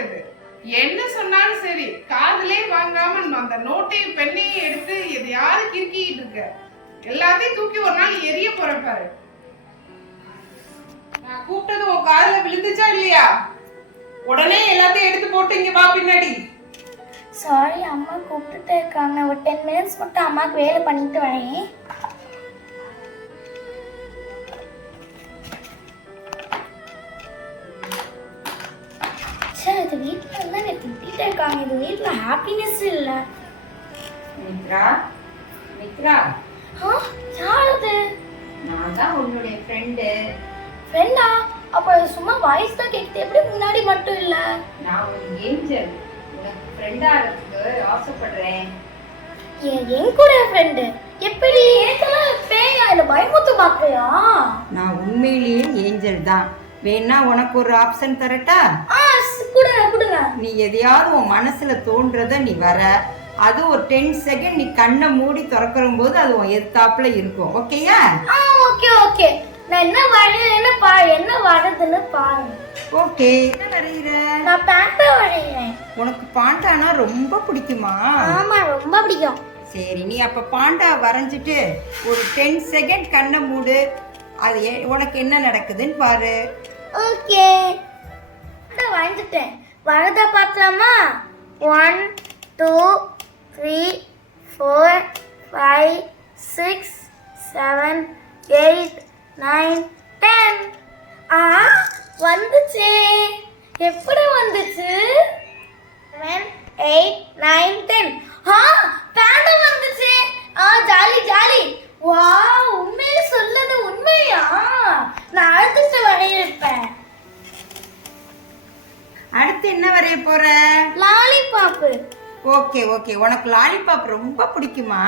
மாட்டேது. என்ன சொன்னாலும் சரி காதுலே வாங்காம அந்த நோட்டையும் பெண்ணையும் எடுத்து எதையாவது கிறுக்கிட்டு இருக்க. எல்லாத்தையும் தூக்கி ஒரு நாள் எரிய போற பாரு. நான் கூப்பிட்டது உன் காதுல விழுந்துச்சா இல்லையா? உடனே எல்லாத்தையும் எடுத்து போட்டு இங்க வா பின்னாடி. சாரி, அம்மா கூப்பிட்டுட்டே இருக்காங்க. ஒரு 10 minutes மட்டும் அம்மாவுக்கு வேலை பண்ணிட்டு வரேன். சார், இது வீட்டில் இருந்தால் என்னை திட்டிகிட்டே இருக்காங்க. இது வீட்டில் ஹாப்பினஸ் இல்லை. மித்ரா, மித்ரா. யார் அது? நான் தான் உன்னுடைய ஃப்ரெண்டு. ஃப்ரெண்டா? அப்போ சும்மா வாய்ஸ் தான் கேட்குது, எப்படி முன்னாடி மட்டும் இல்லை? நான் ஒரு ஏஞ்சல், உனக்கு ஃப்ரெண்டாகிறதுக்கு ஆசைப்படுறேன். என் கூட ஃப்ரெண்டு? எப்படி? ஏத்தெல்லாம் பேயா இல்லை பயமுத்து பார்க்கலையா? நான் உண்மையிலேயே ஏஞ்சல் தான். வேணா உனக்கு ஒரு ஆப்ஷன் தரட்டா? கொடுங்க. நீ எதையாவது உன் மனசுல தோன்றத நீ வர, அது ஒரு 10 செகண்ட் நீ கண்ணை மூடி திறக்கிற போது அது உன் எதிர்த்தாப்புல இருக்கும். ஓகேயா? ஓகே. நான் என்ன வரையறேன்னு என்ன வரதுன்னு பாருங்க. ஓகே. என்ன வரையற? நான் பாண்டா வரையறேன். உனக்கு பாண்டானா ரொம்ப பிடிக்குமா? ஆமா, ரொம்ப பிடிக்கும். சரி, நீ அப்ப பாண்டா வரைஞ்சிட்டு ஒரு 10 செகண்ட் கண்ணை மூடு. அது உனக்கு என்ன நடக்குதுன்னு பாரு. ஓகே, வரைஞ்சிட்டேன். வரதா பார்க்கலாமா? 1 2 3 4 5 6 7 8 9 10. வந்துச்சே. எப்படி வந்துச்சு? 7 8 9 10. பாண்டா வந்துச்சு. ஜாலி. வாவ், உண்மையிலே சொல்லது உண்மையா? நான் அடுத்து வரையிருப்பேன். அடுத்து என்ன வரைய போற? லாலிபாப். ஓகே. உனக்கு லாலிபாப் ரொம்ப பிடிக்குமா?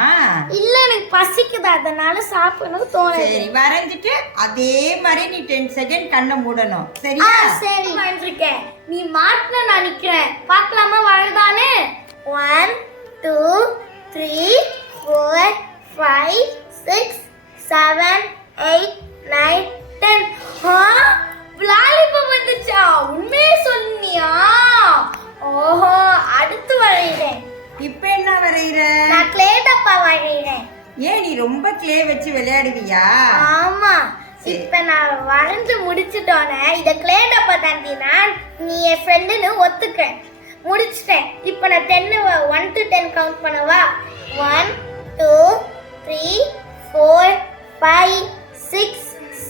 இல்ல, எனக்கு பசிக்குது, அதனால சாப்பிடணும் தோணுது. சரி, வரைஞ்சிட்டு அதே மாதிரி நீ 10 செகண்ட் கண்ணை மூடணும். சரியா? சரி, வரைஞ்சிருக்கேன். நீ மாட்டின நான் நிக்கிறேன். பார்க்கலாமா வரதானே? 1 2 3 4 5 6 7 8 9 10. லாலிபாப் வந்துச்சா? உண்மையே சொன்னியா? ஓஹோ, அடுத்து வரைகிறேன். இப்ப என்ன வரைகிற? நான் க்ளே டப்பா வரைகிறேன். ஏன், நீ ரொம்ப க்ளே வச்சு விளையாடுவியா? ஆமா. இப்ப நான் வரைஞ்சு முடிச்சிட்டோன்னே இத க்ளே டப்பா தாண்டினா நீ என் ஃப்ரெண்டுன்னு ஒத்துக்கிறேன். முடிச்சிட்டேன். இப்ப நான் 1 to 10 கவுண்ட் பண்ணவா? 1 2 3 4 5 6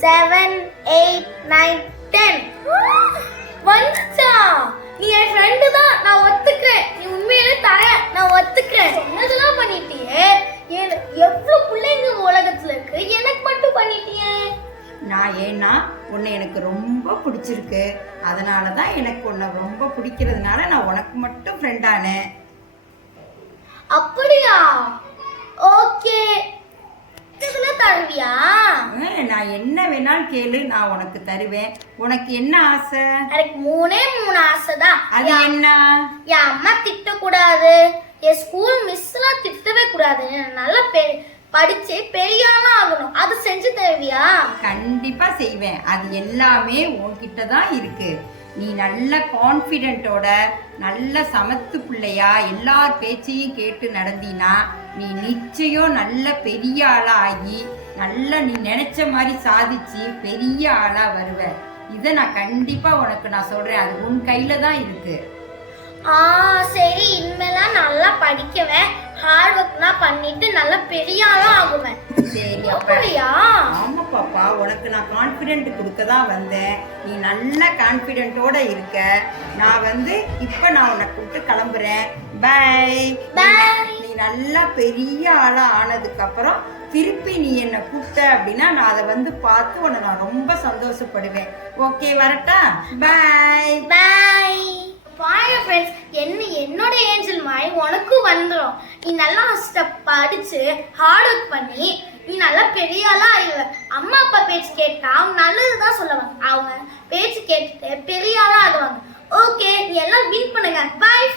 7 8 9 10. வந்துச்சா? நீ என் ஃப்ரெண்டு தான், நான் ஒத்துக்கிறேன். நீ உண்மையிலே தர, நான் ஒத்துக்கிறேன். சொன்னதெல்லாம் பண்ணிட்டியே. எவ்வளவு பிள்ளைங்க உலகத்துல இருக்கு, எனக்கு மட்டும் பண்ணிட்டியே. நான் ஏன்னா உன்னை எனக்கு ரொம்ப பிடிச்சிருக்கு, அதனாலதான் எனக்கு உன்னை ரொம்ப பிடிக்கிறதுனால நான் உனக்கு மட்டும் ஃப்ரெண்டானேன். அப்படியா? ஓகே. இதெல்லாம் தருவியா? நான் என்ன வேணாலும் கேளு, நான் உனக்கு தருவேன். உனக்கு என்ன ஆசை? எனக்கு 3 ஆசை தான். அது என்ன? என் அம்மா திட்டக்கூடாது, என் ஸ்கூல் மிஸ்லாம் திட்டவே கூடாது, நல்லா படிச்சு பெரிய ஆளா ஆகணும். அது செஞ்சு தருவியா? கண்டிப்பா செய்வேன். அது எல்லாமே உன்கிட்ட தான் இருக்கு. நீ நல்ல கான்ஃபிடென்ட்டோட நல்ல சமத்து பிள்ளையா எல்லார் பேச்சையும் கேட்டு நடந்தினா நீ நிச்சயம் நல்ல பெரிய ஆளா ஆகி நல்ல நீ நினைச்ச மாதிரி சாதிச்சு பெரிய ஆளா வருவ. இதை நான் கண்டிப்பா உனக்கு நான் சொல்றேன். அது உன் கையில தான் இருக்கு. சரி, இனிமேலாம் நல்லா படிக்குவேன், ஹார்ட் ஒர்க்லாம் பண்ணிட்டு நல்லா பெரிய ஆளா ஆகுவேன். சரி, அப்படியா? ஆமா பாப்பா, உனக்கு நான் கான்ஃபிடென்ட் கொடுக்க தான் வந்தேன். நீ நல்ல கான்ஃபிடென்ட்டோட இருக்க. நான் இப்ப நான் உன்னை கூப்பிட்டு கிளம்புறேன். பை. நீ நல்லா பெரிய ஆளா ஆனதுக்கு அப்புறம் திருப்பி நீ என்னை கூப்பிட்ட அப்படின்னா நான் அதை பார்த்து உன்னை நான் ரொம்ப சந்தோஷப்படுவேன். ஓகே, வரட்டா? பை. பாய் ஃப்ரெண்ட்ஸ், என்னோட ஏஞ்சல் மாதிரி உனக்கும் வந்துடும். நீ நல்லா படிச்சு ஹார்ட் ஒர்க் பண்ணி நீ நல்லா பெரிய ஆளா ஆயிடுவ. அம்மா அப்பா பேச்சு கேட்டா அவங்க நல்லதுதான் சொல்லுவாங்க. அவங்க பேச்சு கேட்டுட்டு பெரிய ஆளா ஆகுவாங்க. ஓகே, நீ எல்லாம் வின் பண்ணுங்க. பாய்.